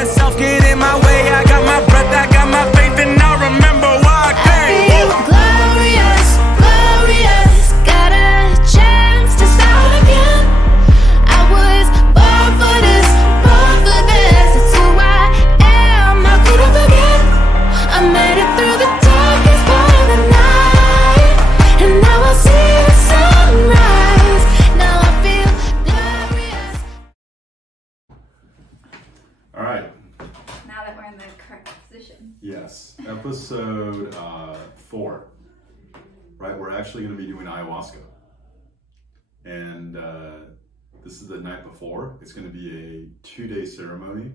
let self get in my way. I got my breath, I got my faith, and I remember why I came. I feel glorious, glorious. Got a chance to start again. I was born for this, born for this. It's who I am, how could I forget? I made it through the darkest part of the night, and now I see the sunrise. Now I feel glorious. All right. Now that we're in the correct position. Yes. Episode 4. Right. We're actually going to be doing ayahuasca, and this is the night before. It's going to be a 2-day ceremony.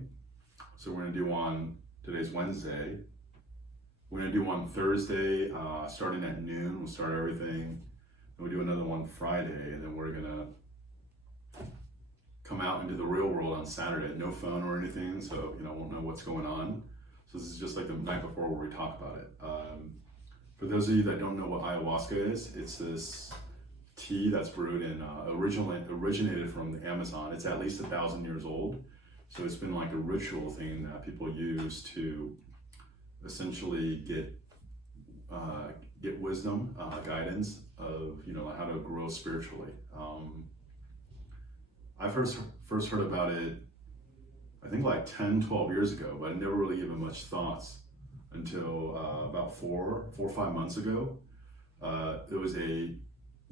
So we're going to do one. Today's Wednesday. We're going to do one Thursday, starting at noon. We'll start everything. We'll do another one Friday, and then we're going to come out into the real world on Saturday. No phone or anything, so won't know what's going on. So this is just like the night before where we talk about it. For those of you that don't know what ayahuasca is, it's this tea that's brewed in originated from the Amazon. It's at least 1,000 years old. So it's been like a ritual thing that people use to essentially get wisdom, guidance of how to grow spiritually. I first heard about it, I think like 10, 12 years ago, but I never really given much thoughts until about 4 or 5 months ago. It was a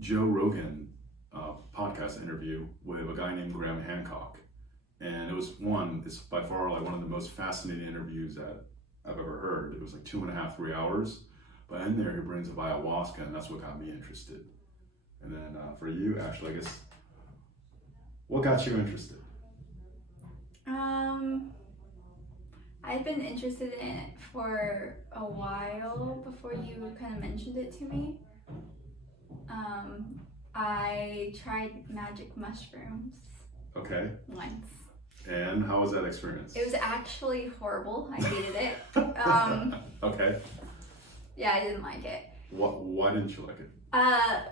Joe Rogan podcast interview with a guy named Hancock. And it's by far like one of the most fascinating interviews that I've ever heard. It was like 2.5, 3 hours. But in there, he brings up ayahuasca, and that's what got me interested. And then for you, Ashley, I guess, what got you interested? I've been interested in it for a while before you kind of mentioned it to me. I tried magic mushrooms. Okay. Once. And how was that experience? It was actually horrible. I hated it. Okay. Yeah, I didn't like it. Why didn't you like it?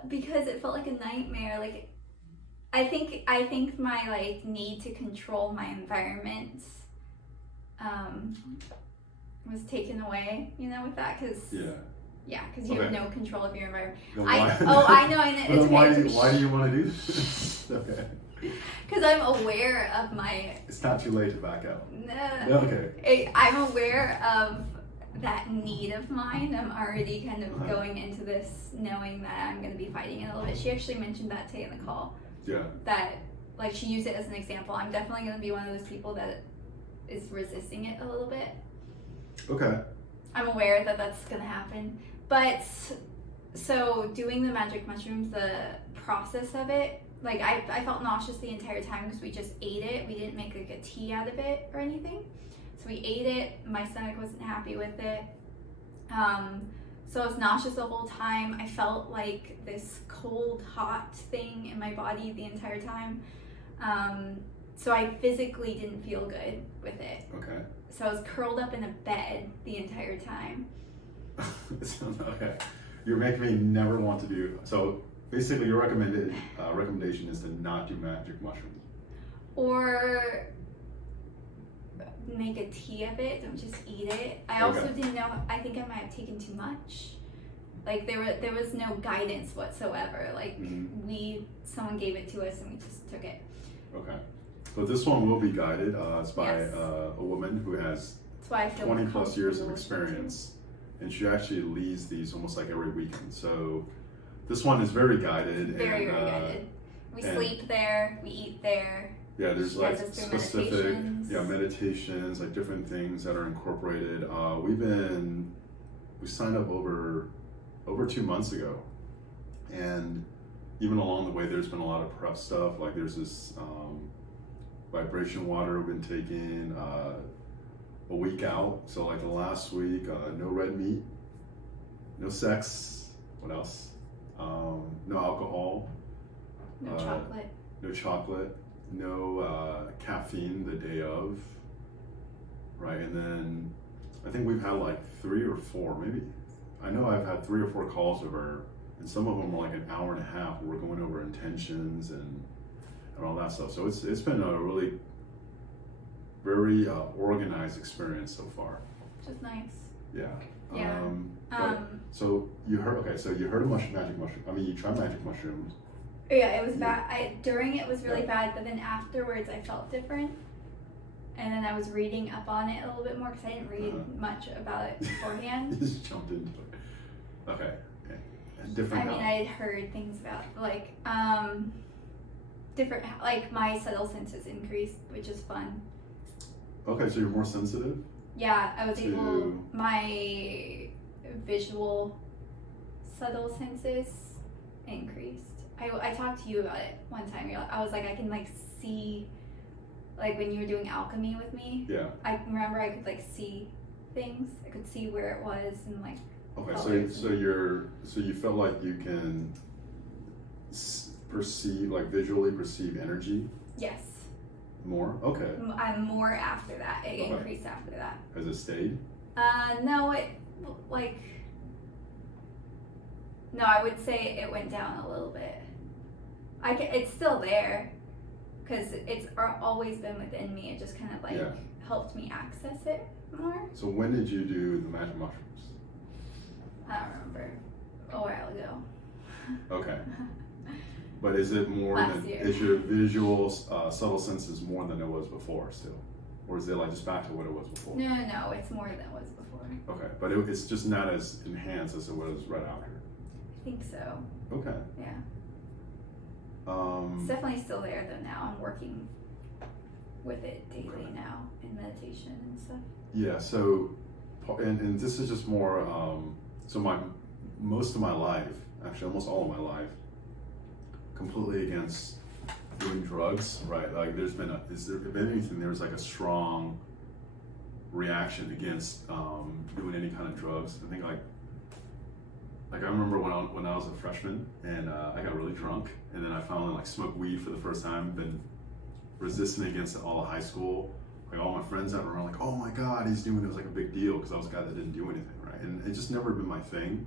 Because it felt like a nightmare. Like, I think my need to control my environment was taken away, with that, because because you have no control of your environment. I know. And why do you want to do this? Okay. Because I'm aware of my. It's not too late to back out. No. Okay. I'm aware of that need of mine. I'm already kind of going into this knowing that I'm going to be fighting it a little bit. She actually mentioned that today in the call. Yeah. That she used it as an example. I'm definitely going to be one of those people that is resisting it a little bit. Okay. I'm aware that that's going to happen. But so doing the magic mushrooms, the process of it, I felt nauseous the entire time because we just ate it. We didn't make a tea out of it or anything. So we ate it. My stomach wasn't happy with it. So I was nauseous the whole time. I felt like this cold, hot thing in my body the entire time. So I physically didn't feel good with it. Okay. So I was curled up in a bed the entire time. Okay. You're making me never want to do. So basically, your recommendation is to not do magic mushrooms. Or make a tea of it. Don't just eat it. I also didn't know. I think I might have taken too much. There was no guidance whatsoever. Someone gave it to us and we just took it. Okay. But this one will be guided. It's by a woman who has 20 plus years of experience, and she actually leads these almost like every weekend. So this one is very guided. Very guided. We sleep there. We eat there. Yeah, there's specific meditations, like different things that are incorporated. We signed up over 2 months ago, and even along the way, there's been a lot of prep stuff. Like there's this vibration water we've been taking a week out. So like the last week, no red meat, no sex. What else? No alcohol. No chocolate. No chocolate. No caffeine the day of. Right, and then I think we've had like 3 or 4, maybe. I know I've had 3 or 4 calls with her, and some of them were like an hour and a half. Where we're going over intentions and all that stuff. So it's been a really very, very organized experience so far. Which is nice. Yeah. Yeah. So you heard of magic mushroom. I mean, you tried magic mushrooms. Yeah, it was bad. During it was really bad, but then afterwards I felt different. And then I was reading up on it a little bit more because I didn't read much about it beforehand. You just jumped into it. Okay. Different. I mean, I had heard things about like different, like my subtle senses increased, which is fun. Okay, so you're more sensitive? Yeah, I was able, my visual subtle senses increased. I talked to you about it one time. I was like, I can like see, like when you were doing alchemy with me. Yeah. I remember I could like see things. I could see where it was and like. Okay, so you felt like you can perceive, like visually perceive energy. Yes. More? Okay. I'm more after that. It increased after that. Has it stayed? No, it like. No, I would say it went down a little bit. It's still there, because it's always been within me. It just kind of like helped me access it more. So when did you do the magic mushrooms? I don't remember. A while ago. Okay. But is it more Last year. Is your visual subtle senses more than it was before still? Or is it like just back to what it was before? No, it's more than it was before. Okay, but it's just not as enhanced as it was right after. I think so. Okay. Yeah. It's definitely still there though now. I'm working with it daily now in meditation and stuff. Yeah, so, and this is just more, so most of my life, actually almost all of my life, completely against doing drugs, right? Like if anything, there's like a strong reaction against doing any kind of drugs. I think like I remember when I was a freshman and I got really drunk, and then I finally like smoked weed for the first time. Been resistant against it all of high school. Like all my friends that were around, like, oh my God, he's doing it. It was like a big deal because I was a guy that didn't do anything, right? And it just never been my thing.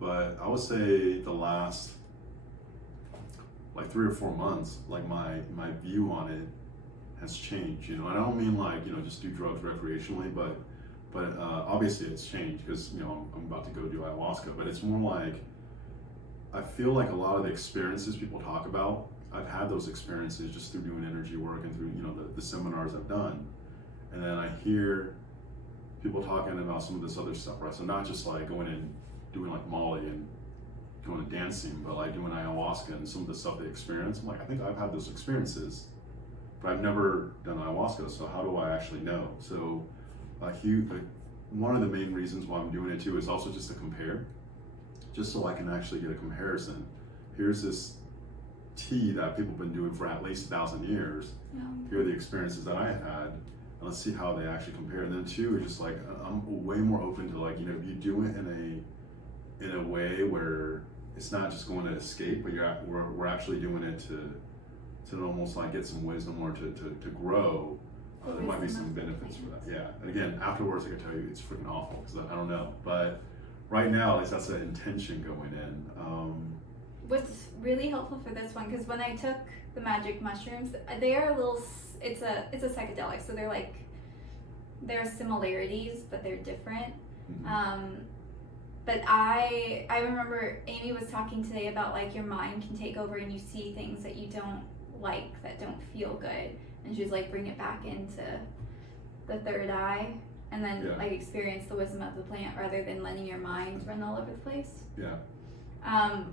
But I would say the last like 3 or 4 months, like my view on it has changed. You know, and I don't mean like just do drugs recreationally, but obviously it's changed because I'm about to go do ayahuasca. But it's more like I feel like a lot of the experiences people talk about, I've had those experiences just through doing energy work and through the seminars I've done, and then I hear people talking about some of this other stuff, right? So not just like going and doing like Molly and going to dancing, but like doing ayahuasca and some of the stuff they experience. I'm like, I think I've had those experiences, but I've never done ayahuasca, so how do I actually know? So one of the main reasons why I'm doing it too is also just to compare, just so I can actually get a comparison. Here's this tea that people have been doing for at least 1,000 years. Here are the experiences that I had, and let's see how they actually compare. And then two, just like I'm way more open to like if you do it in a way where it's not just going to escape, but we're actually doing it to almost like get some wisdom or to grow. There might be some benefits for that. Yeah, and again, afterwards I can tell you it's freaking awful because I don't know, but right now at least that's the intention going in. What's really helpful for this one, because when I took the magic mushrooms, they are a little. It's a psychedelic, so there are similarities, but they're different. Mm-hmm. But I remember Amy was talking today about like your mind can take over and you see things that you don't like, that don't feel good, and she's like bring it back into the third eye and then like experience the wisdom of the plant rather than letting your mind run all over the place. Yeah.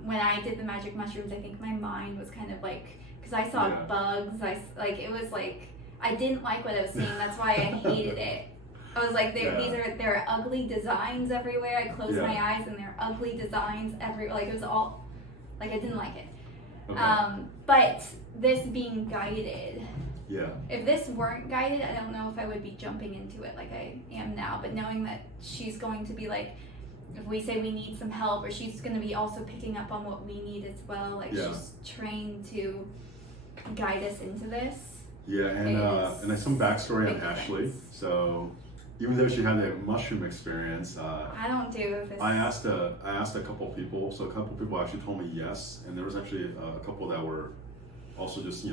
When I did the magic mushrooms, I think my mind was kind of like, because I saw bugs, it was like I didn't like what I was seeing. That's why I hated it. I was like, there are ugly designs everywhere. I closed my eyes and there are ugly designs everywhere. Like it was all, like I didn't like it. Okay. But this being guided. Yeah. If this weren't guided, I don't know if I would be jumping into it like I am now. But knowing that she's going to be like, if we say we need some help, or she's going to be also picking up on what we need as well. Like she's trained to guide us into this. Yeah, and some backstory on Ashley. So even though she had a mushroom experience, I don't do this. I asked a couple people. So a couple people actually told me yes, and there was actually a couple that were also just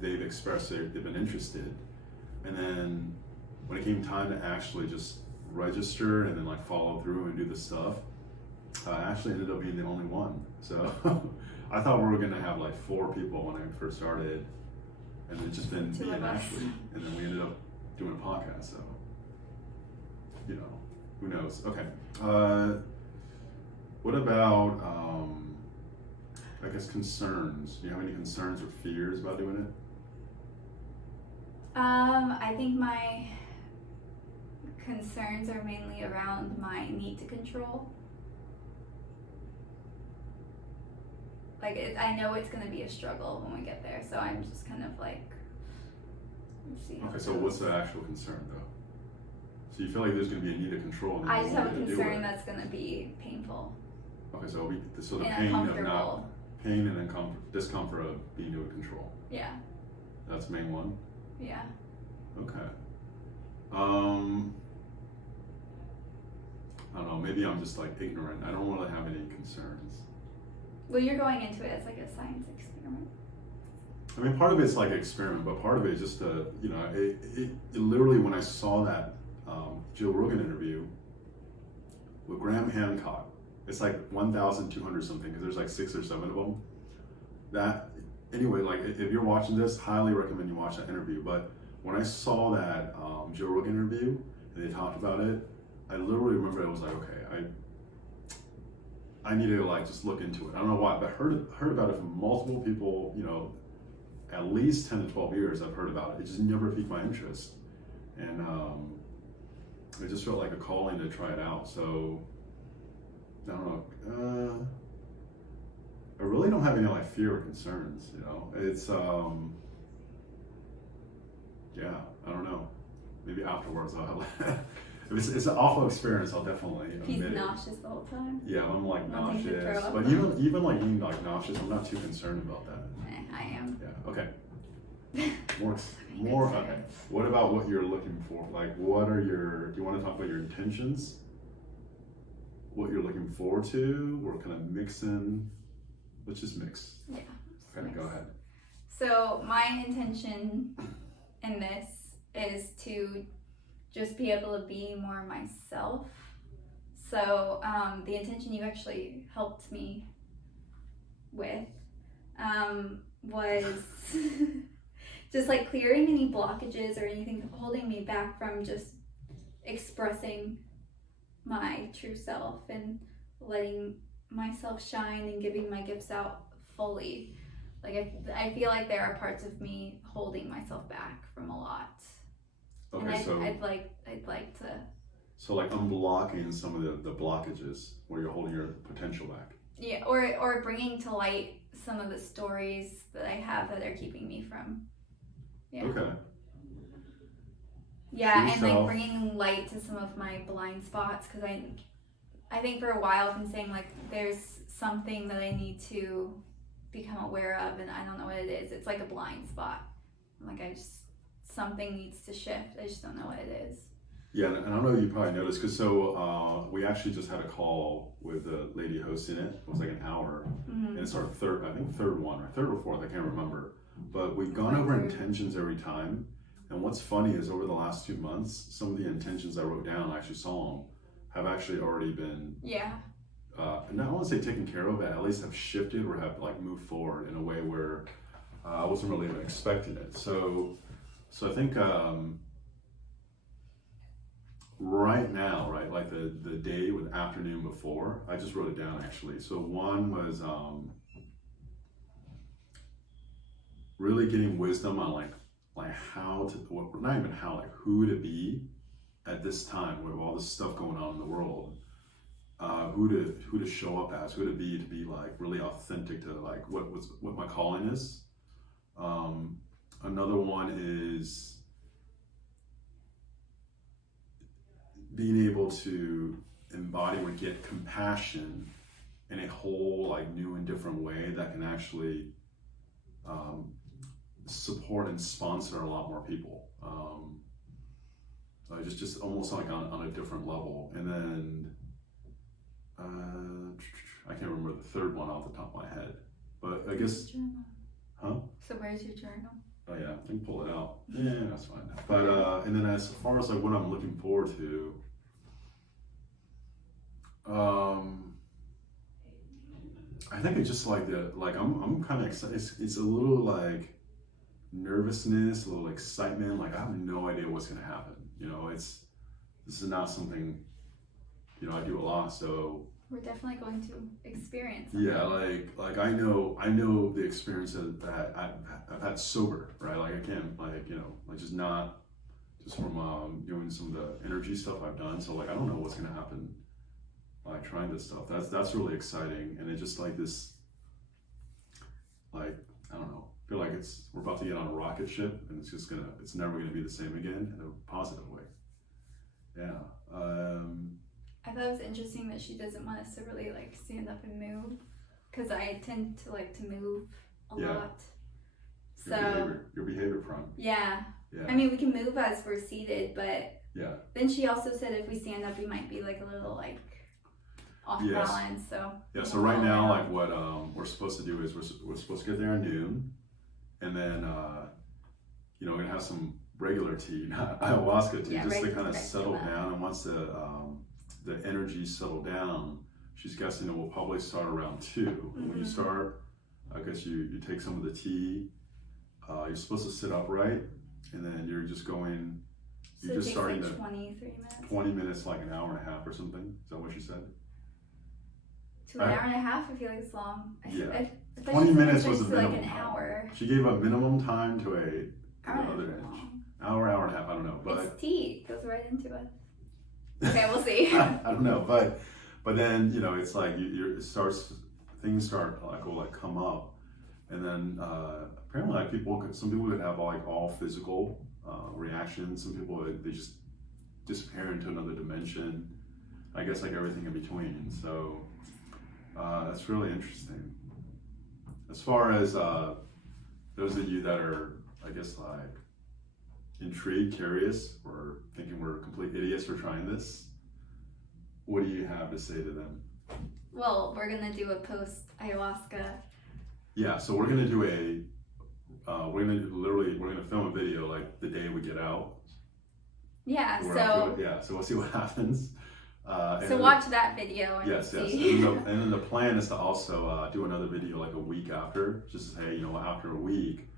they've expressed they've been interested, And then when it came time to actually just register and then like follow through and do the stuff, I actually ended up being the only one. So I thought we were gonna have like 4 people when I first started, and it's just been me and Ashley, and then we ended up doing a podcast. So you know, who knows? Okay. What about I guess concerns? Do you have any concerns or fears about doing it? I think my concerns are mainly around my need to control. Like, I know it's going to be a struggle when we get there, so I'm just kind of like, let's see how Okay, it so goes. what's the actual concern though? So you feel like there's going to be a need to control? And I you just want have a to do concern it. that's going to be painful Okay, so the and pain of uncomfortable. pain and discomfort of being able to control. Yeah, That's main one. yeah. Okay. I don't know. Maybe I'm just like ignorant. I don't really have any concerns. Well, you're going into it as like a science experiment. I mean, part of it's like an experiment, but part of it is just you know, it literally when I saw that Joe Rogan interview with Graham Hancock, it's like 1,200 something because there's like 6 or 7 of them. That anyway, like if you're watching this, highly recommend you watch that interview. But when I saw that Joe Rogan interview and they talked about it, I literally remember I was like, okay, I need to like just look into it. I don't know why, but heard about it from multiple people. You know, at least 10 to 12 years I've heard about it. It just never piqued my interest, and it just felt like a calling to try it out. So I don't know. I really don't have any like fear or concerns. You know, it's yeah, I don't know. Maybe afterwards I'll if it's an awful experience, I'll definitely He's admit it. nauseous the whole time. Yeah, I'm like Nothing to nauseous, throw up. but even like being like nauseous, I'm not too concerned about that. I am. Yeah. Okay. More. Okay. What about what you're looking for? Like, what are your? Do you want to talk about your intentions? What you're looking forward to? We're kind of mixing. Let's just mix. Yeah. Okay, go ahead. So my intention in this is to just be able to be more myself. So the intention you actually helped me with was just like clearing any blockages or anything holding me back from just expressing my true self and letting myself shine and giving my gifts out fully. Like I feel like there are parts of me holding myself back from a lot. Okay, And so I'd like to. so like unblocking some of the blockages where you're holding your potential back. Yeah, or bringing to light some of the stories that I have that are keeping me from. Yeah. Okay. Yeah, True and self. like bringing light to some of my blind spots because I think for a while I've been saying like there's something that I need to become aware of and I don't know what it is. It's like a blind spot. Like something needs to shift. I just don't know what it is. Yeah, and I don't know if you probably noticed, because we actually just had a call with the lady hosting it. It was like an hour, and it's our third one, or third or fourth, I can't remember. But we've gone over intentions every time, and what's funny is over the last 2 months, some of the intentions I wrote down, I actually saw them, have actually already been, not want to say taken care of, but at least have shifted or have like moved forward in a way where I wasn't really even expecting it. So I think right now, right, like the day with afternoon before, I just wrote it down actually. So one was really getting wisdom on like how to, not even how, like who to be at this time with all this stuff going on in the world. Who to show up as, who to be like really authentic to like what my calling is. Another one is being able to embody or get compassion in a whole like new and different way that can actually support and sponsor a lot more people. Just almost like on a different level. And then I can't remember the third one off the top of my head, but I guess, Journal. huh? So where's your journal? Oh yeah, I can pull it out. Yeah, that's fine. But and then as far as like what I'm looking forward to, I think it's just like I'm kind of excited. It's a little like nervousness, a little excitement. Like I have no idea what's gonna happen. You know, this is not something, you know, I do a lot. So we're definitely going to experience something. yeah, like I know the experience that I've had sober, right? Like I can't, like, you know, like just from doing some of the energy stuff I've done. So like I don't know what's gonna happen like trying this stuff. That's really exciting, and it's just like this, like I don't know. I feel like we're about to get on a rocket ship, and it's never gonna be the same again in a positive way. Yeah. I thought it was interesting that she doesn't want us to really like stand up and move, because I tend to like to move a lot. So your behavior prone. Yeah. Yeah. I mean, we can move as we're seated, but yeah. Then she also said if we stand up, we might be like a little like off balance. So yeah. So right now, like what we're supposed to do is we're supposed to get there at noon, and then you know, we're gonna have some regular tea, not ayahuasca tea, just to kind of settle down. And once the energy settle down, she's guessing it will probably start around 2. Mm-hmm. And when you start, I guess you take some of the tea. You're supposed to sit upright, and then you're just going. You're just starting like 23 minutes. 20 minutes, like an hour and a half or something. Is that what she said? To an hour and a half, I feel like it's long. Yeah. 20 minutes was the minimum. Like an hour. She gave a minimum time to the other edge. Hour and a half, I don't know. But it's tea. It goes right into it. Okay, we'll see. I don't know, but then, you know, it's like things start like come up, and then apparently like some people could have like all physical reactions. Some people they just disappear into another dimension. I guess like everything in between. So that's really interesting. As far as those of you that are, I guess, like intrigued, curious, or thinking we're complete idiots for trying this, what do you have to say to them? Well, we're gonna do a post ayahuasca. Yeah, so we're gonna do we're gonna film a video like the day we get out. Yeah, so we'll see what happens. So watch that video and see. And then the plan is to also do another video like a week after, just to say, you know, after a week,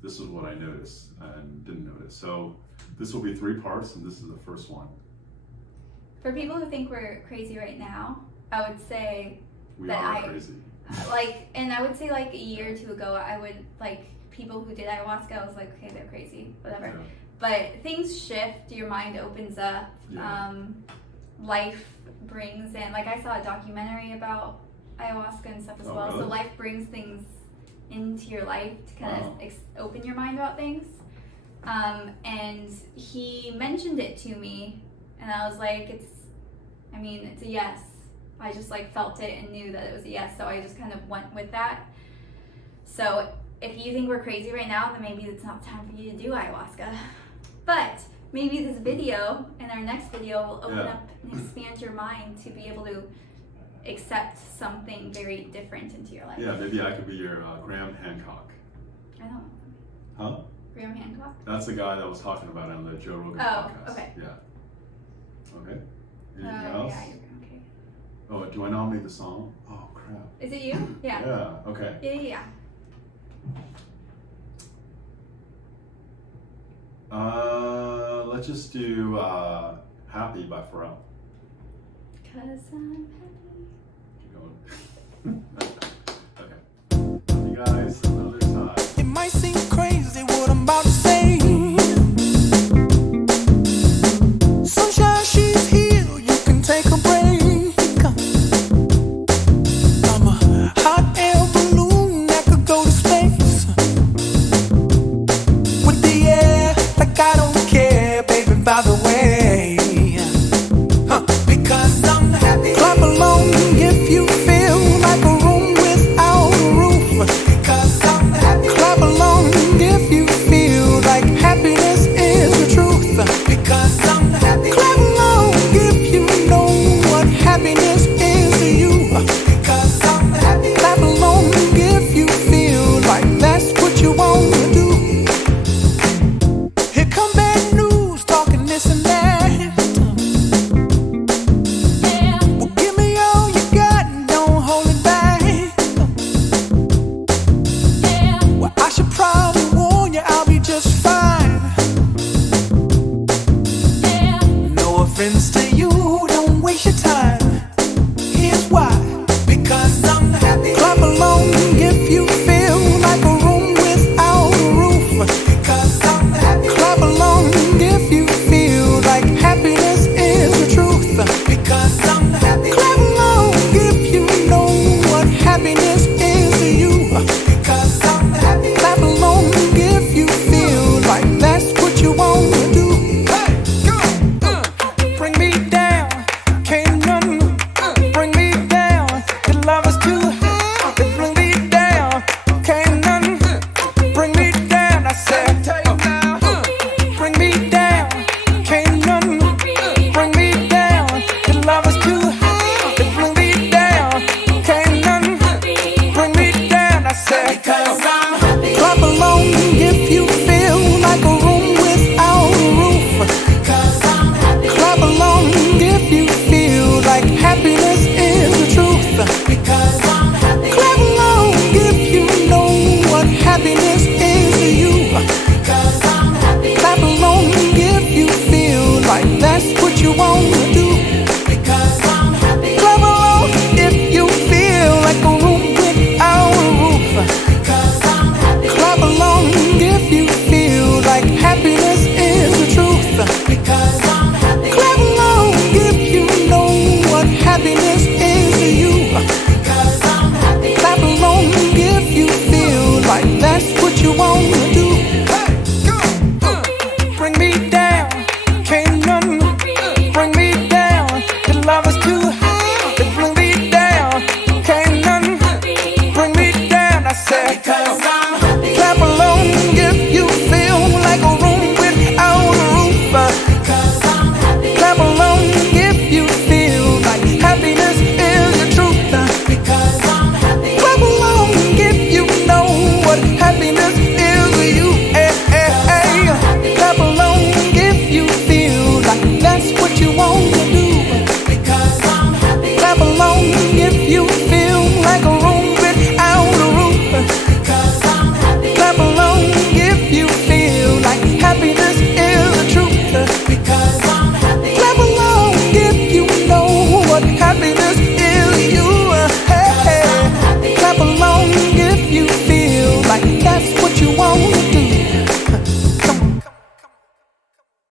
this is what I noticed and didn't notice. So this will be 3 parts, and this is the first one. For people who think we're crazy right now, I would say we are crazy. And I would say like a year or 2 ago, I would like people who did ayahuasca, I was like, okay, they're crazy, whatever. Yeah. But things shift, your mind opens up, life brings in, like I saw a documentary about ayahuasca and stuff as well. Really? So life brings things into your life to kind of open your mind about things. And he mentioned it to me, and I was like, it's a yes. I just like felt it and knew that it was a yes, so I just kind of went with that. So if you think we're crazy right now, then maybe it's not time for you to do ayahuasca. But maybe this video and our next video will open up and expand your mind to be able to accept something very different into your life. Yeah, maybe I could be your Graham Hancock. I don't know. Huh? Graham Hancock? That's the guy that was talking about it on the Joe Rogan podcast. Oh, okay. Yeah. Okay. Anything else? Yeah, you're okay. Oh, do I nominate the song? Oh, crap. Is it you? Yeah. Yeah, okay. Yeah. Let's just do Happy by Pharrell. 'Cause I'm happy. Keep going. Okay. You guys, on the other side. It might seem crazy what I'm about to say. Sunshine, she's here, you can take a break. I'm a hot air balloon that could go to space. With the air, like I don't care, baby, by the way. Because I'm happy. Clap along if you feel like a room without a roof. Because I'm happy. Clap along if you feel like happiness is the truth. Because I'm happy. Clap along if you know what happiness is to you. Because I'm happy. Clap along if you feel like that's what you want to do. happens